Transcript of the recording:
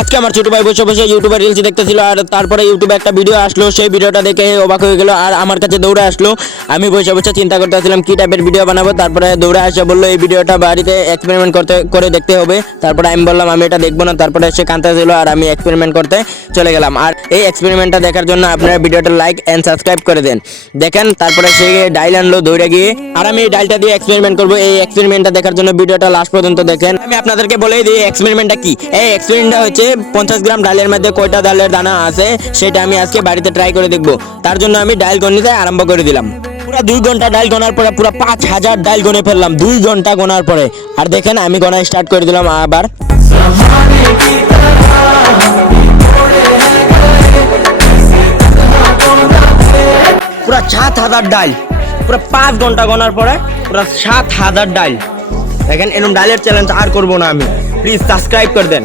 আজকে আমার ছোট ভাই বসে বসে ইউটিউবে রিলস দেখতেছিল, আর তারপরে ইউটিউবে একটা ভিডিও আসলো, সেই ভিডিওটা দেখে অবাক হয়ে গেল আর আমার কাছে দৌড়ে আসলো। আমি বসে বসে চিন্তা করতেছিলাম কি টাইপের ভিডিও বানাবো, তারপরে দৌড়ে আসে বললো এই ভিডিওটা বাড়িতে এক্সপেরিমেন্ট করে দেখতে হবে। তারপরে আমি বললাম আমি এটা দেখবো না, তারপরে সে কাঁদতেছিল আর আমি এক্সপেরিমেন্ট করতে চলে গেলাম। আর এই এক্সপেরিমেন্টটা দেখার জন্য আপনারা ভিডিওটা লাইক এন্ড সাবস্ক্রাইব করে দেন। দেখেন তারপরে সে ডাইল আনলো দৌড়ে গিয়ে, আর আমি এই ডাইলটা দিয়ে এক্সপেরিমেন্ট করবো। এই এক্সপেরিমেন্টটা দেখার জন্য ভিডিওটা লাস্ট পর্যন্ত দেখেন। আমি আপনাদেরকে বলেই দিই এক্সপেরিমেন্টটা কি। এই এক্সপেরিমেন্টটা হচ্ছে 50 গ্রাম ডালের মধ্যে কয়টা ডালের দানা আছে সেটা আমি আজকে বাড়িতে ট্রাই করে দেখবো। তার জন্য আমি ডাইল গণিতে আরম্ভ করে দিলাম। পুরো 2 ঘন্টা ডাইল গোনার পরে পুরো 5000 ডাইল গনে ফেললাম 2 ঘন্টা গোনার পরে। আর দেখেন আমি গোনা স্টার্ট করে দিলাম আবার। পুরো 7000 ডাইল, পুরো 5 ঘন্টা গোনার পরে পুরো 7000 ডাইল। দেখেন এরকম ডাইলের চ্যালেঞ্জ আর করবো না আমি। প্লিজ সাবস্ক্রাইব করে দেন।